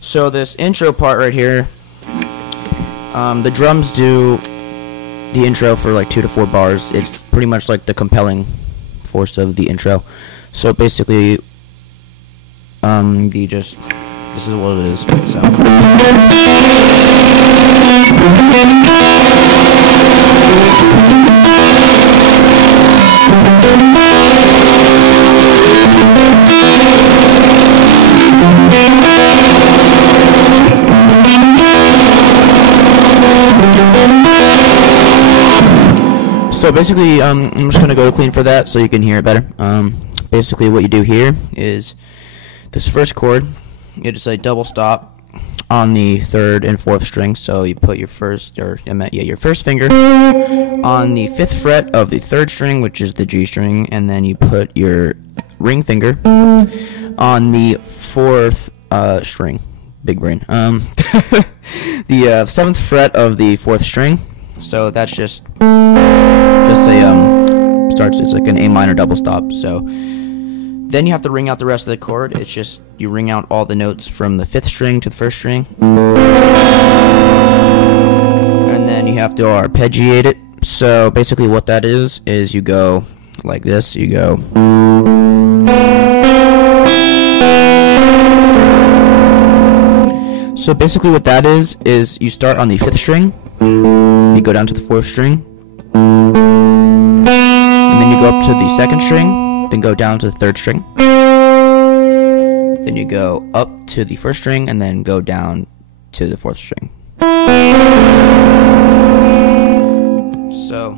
So this intro part right here, the drums do the intro for like 2 to 4 bars. It's pretty much like the compelling force of the intro. So basically, this is what it is. So. So basically, I'm just going to go to clean for that so you can hear it better. Basically what you do here is this first chord, it is a double stop on the 3rd and 4th string. So you put your first finger on the 5th fret of the 3rd string, which is the G string, and then you put your ring finger on the 4th string. Big brain. The 7th fret of the 4th string. So that's just it's like an A minor double stop. So then you have to ring out the rest of the chord. It's just you ring out all the notes from the 5th string to the 1st string, and then you have to arpeggiate it. So basically what that is you go like this. You go. So basically what that is you start on the 5th string, you go down to the 4th string, and then you go up to the 2nd string, then go down to the 3rd string, then you go up to the 1st string, and then go down to the 4th string. So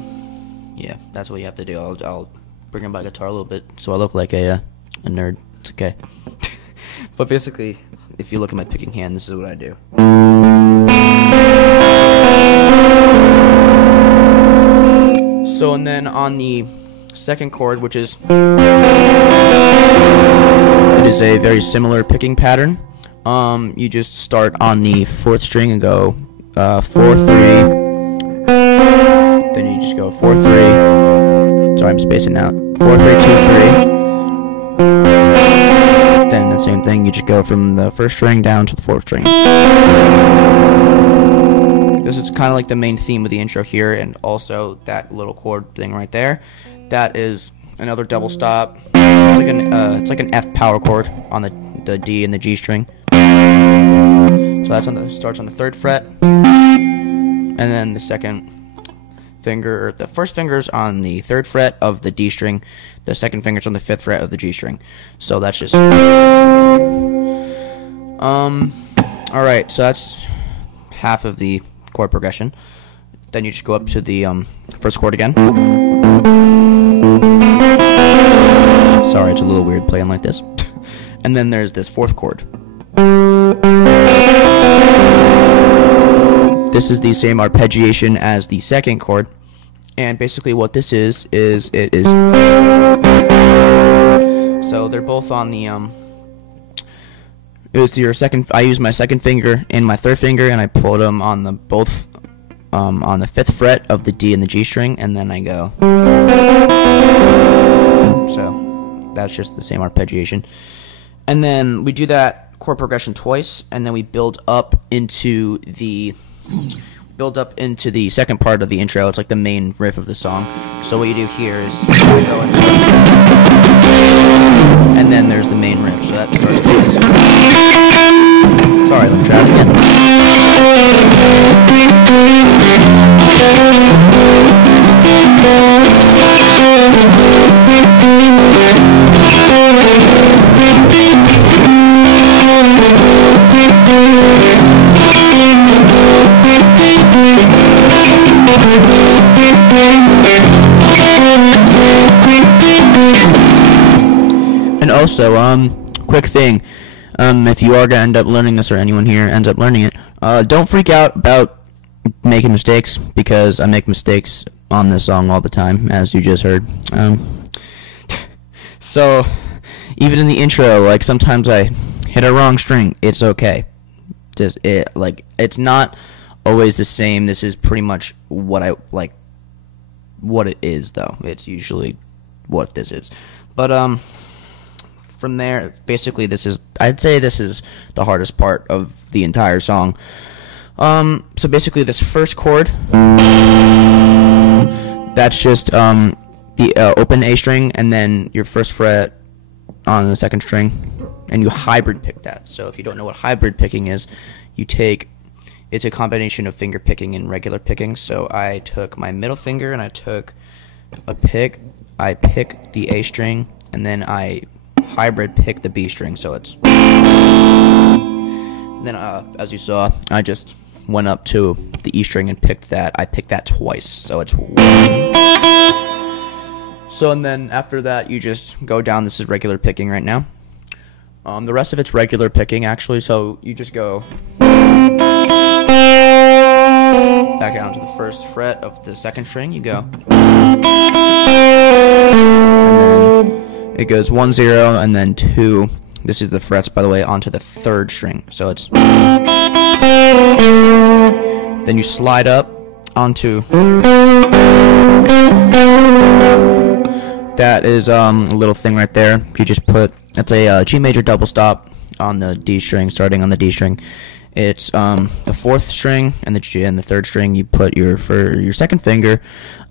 yeah, that's what you have to do. I'll bring in my guitar a little bit so I look like a nerd. It's okay. But basically, if you look at my picking hand, this is what I do. So, and then on the 2nd chord, which is, it is a very similar picking pattern. You just start on the 4th string and go 4, 3. Then you just go 4, 3. Sorry, I'm spacing out. 4, 3, 2, 3. Then the same thing, you just go from the 1st string down to the 4th string. This is kind of like the main theme of the intro here, and also that little chord thing right there. That is another double stop. It's like an F power chord on the D and the G string. So that's starts on the 3rd fret, and then the the first finger's on the 3rd fret of the D string, the 2nd finger's on the 5th fret of the G string. So that's just alright, so that's half of the chord progression. Then you just go up to the 1st chord again. Sorry, it's a little weird playing like this. And then there's this 4th chord. This is the same arpeggiation as the 2nd chord, and basically what this is so they're both on the it's your second. I use my 2nd finger and my 3rd finger, and I put them on the both on the 5th fret of the D and the G string, and then I go. So that's just the same arpeggiation, and then we do that chord progression twice, and then we build up into the 2nd part of the intro. It's like the main riff of the song. So what you do here is you go into and then there's the main riff. So that starts with this. Sorry, let me try it again. And also, quick thing, if you are gonna end up learning this, or anyone here ends up learning it, don't freak out about making mistakes, because I make mistakes on this song all the time, as you just heard. So even in the intro, like, sometimes I hit a wrong string. It's okay. It's not always the same. This is pretty much what it is, though. It's usually what this is. But from there, basically, I'd say this is the hardest part of the entire song. So basically, this first chord, that's just the open A string, and then your first fret on the second string, and you hybrid pick that. So if you don't know what hybrid picking is, it's a combination of finger picking and regular picking. So I took my middle finger and I took a pick. I pick the A string, and then I hybrid pick the B string. So it's then as you saw, I just went up to the E string and picked that. I picked that twice, so it's 1. So and then after that, you just go down. This is regular picking right now. The rest of it's regular picking actually. So you just go back down to the first fret of the second string. You go, and then it goes 1 0 and then 2. This is the frets, by the way, onto the third string. So it's then you slide up onto that is a little thing right there. You just put it's a G major double stop on the D string, starting on the D string. It's the fourth string and the G and the third string. You put your second finger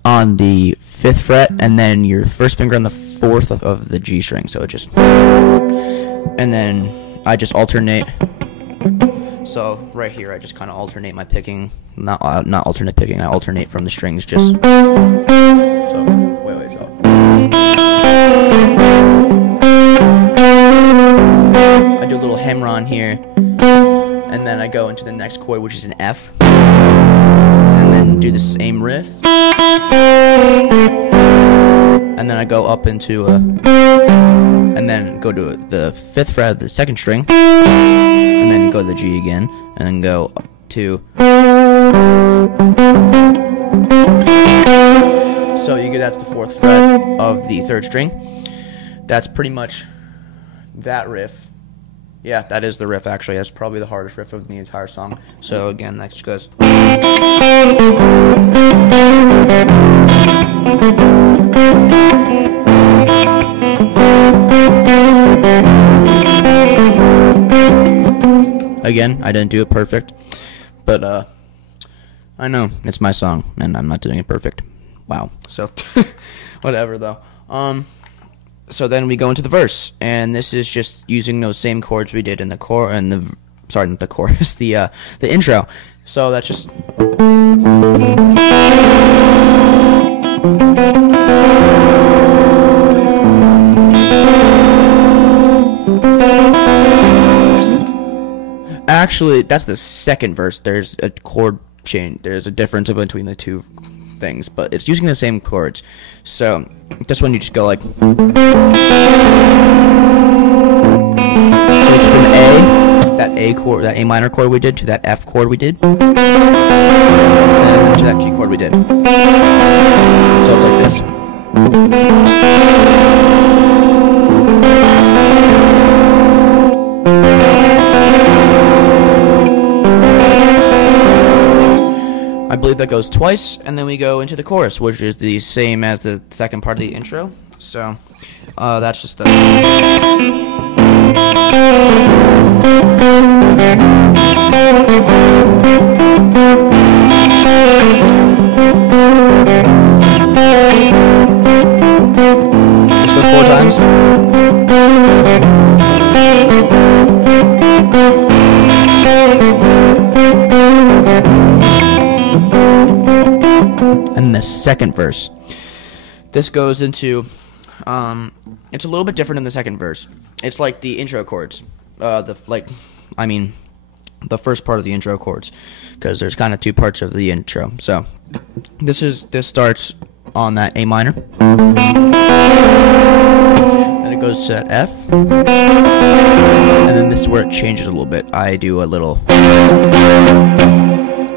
on the 5th fret, and then your first finger on the 4th of the G string. So it just, and then I just alternate. So right here, I just kind of alternate my picking, not alternate picking. I alternate from the strings. Just so wait. So I do a little hammer on here, and then I go into the next chord, which is an F, and then do the same riff, and then I go up into and then go to the 5th fret of the second string, and then go to the G again, and then go up to. So that's the 4th fret of the 3rd string. That's pretty much that riff. Yeah, that is the riff actually. That's probably the hardest riff of the entire song. So again, that just goes. Again, I didn't do it perfect, but I know it's my song and I'm not doing it perfect. Wow. So whatever though. So then we go into the verse, and this is just using those same chords we did in the not the chorus, the intro. So that's just. Actually, that's the second verse. There's a chord change. There's a difference between the two things, but it's using the same chords. So this one you just go like. So it's from A, that A chord, that A minor chord we did, to that F chord we did, and then to that G chord we did. So it's like this. I believe that goes twice, and then we go into the chorus, which is the same as the second part of the intro. So that's just the. This goes 4 times. And the second verse. This goes into, it's a little bit different in the second verse. It's like the intro chords, the first part of the intro chords, because there's kind of 2 parts of the intro. So this starts on that A minor, then it goes to that F, and then this is where it changes a little bit. I do a little.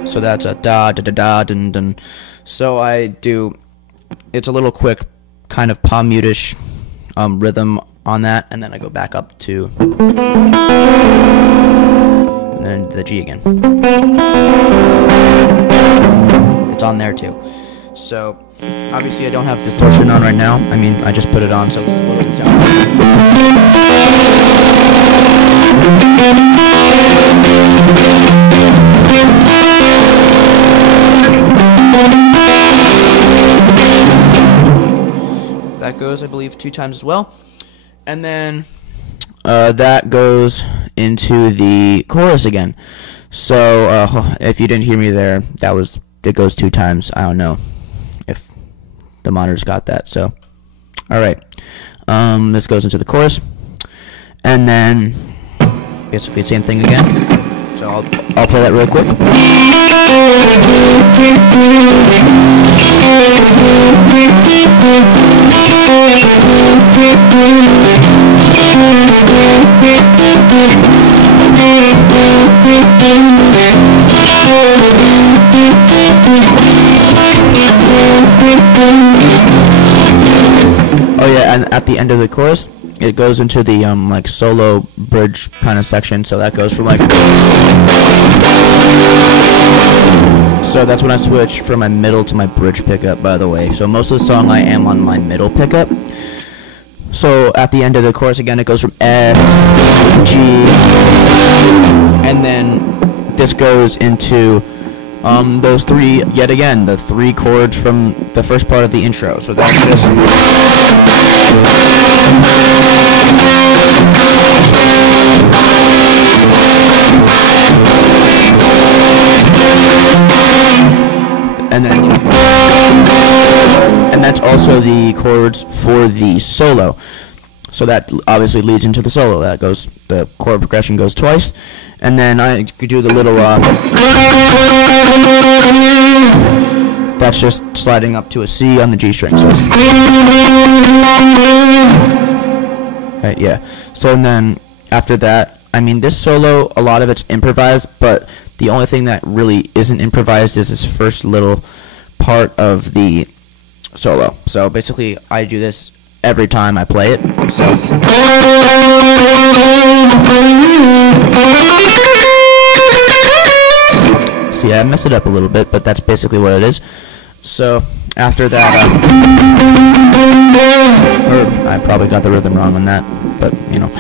So that's a da da da da dun dun. So I do. It's a little quick, kind of palm mute-ish rhythm on that, and then I go back up to, and then the G again. It's on there too. So obviously I don't have distortion on right now. I mean, I just put it on, so it's a little bit sound. That goes, I believe, 2 times as well. And then that goes into the chorus again. So if you didn't hear me there, it goes 2 times. I don't know if the monitors got that. So, all right. This goes into the chorus, and then basically the same thing again. So I'll play that real quick. Oh yeah, and at the end of the chorus, it goes into the like solo bridge kind of section. So that goes from like. So that's when I switch from my middle to my bridge pickup, by the way. So most of the song I am on my middle pickup. So at the end of the chorus again, it goes from F, G, and then this goes into those 3, yet again, the 3 chords from the first part of the intro. So that's just. And that's also the chords for the solo. So that obviously leads into the solo. The chord progression goes twice, and then I could do the little. That's just sliding up to a C on the G string. So right, yeah. So and then after that, I mean, this solo, a lot of it's improvised, but the only thing that really isn't improvised is this first little part of the solo. So basically, I do this every time I play it. So. See, I messed it up a little bit, but that's basically what it is. So after that, or I probably got the rhythm wrong on that, but you know.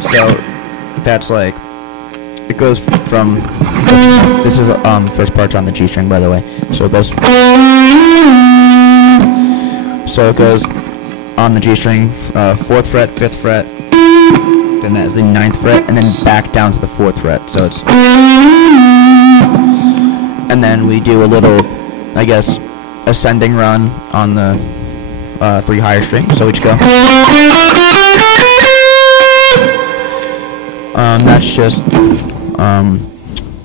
So that's like. It goes from this is first part on the G string, by the way. So it goes on the G string, 4th fret, 5th fret, then that's the 9th fret, and then back down to the 4th fret. So it's, and then we do a little, I guess, ascending run on the 3 higher strings. So we just go. That's just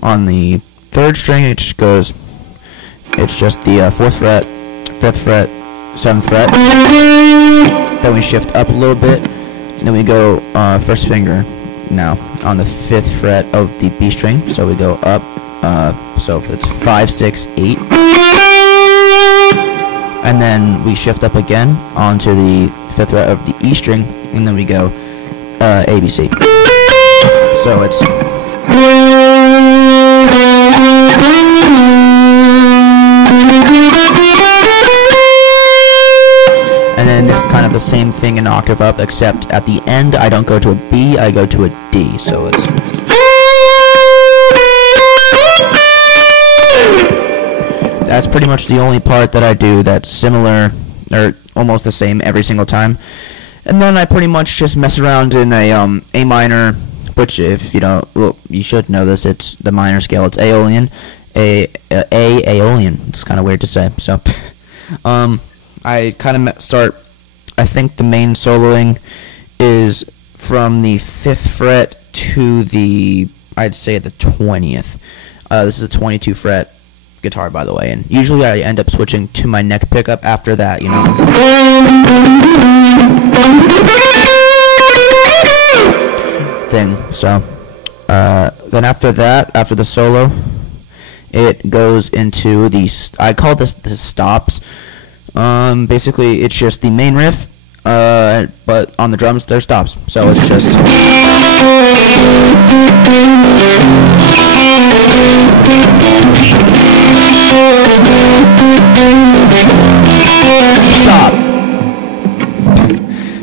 on the 3rd string. It just goes. It's just the 4th fret, 5th fret, 7th fret. Then we shift up a little bit. Then we go first finger now on the 5th fret of the B string. So we go up. So it's 5, 6, 8. And then we shift up again onto the 5th fret of the E string, and then we go A, B, C. So it's. And then it's kind of the same thing an octave up, except at the end I don't go to a B, I go to a D. So it's. That's pretty much the only part that I do that's similar or almost the same every single time. And then I pretty much just mess around in a A minor, which if you don't, well, you should know this. It's the minor scale. It's Aeolian, Aeolian. It's kind of weird to say. So, I kind of start. I think the main soloing is from the 5th fret to the, I'd say, the 20th. This is a 22 fret guitar, by the way, and usually I end up switching to my neck pickup after that, you know. Thing. So then after that, after the solo, it goes into the I call this the stops. Basically it's just the main riff, but on the drums there's stops. So it's just stop.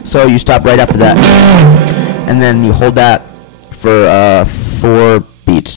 So you stop right after that. And then you hold that for 4 beats.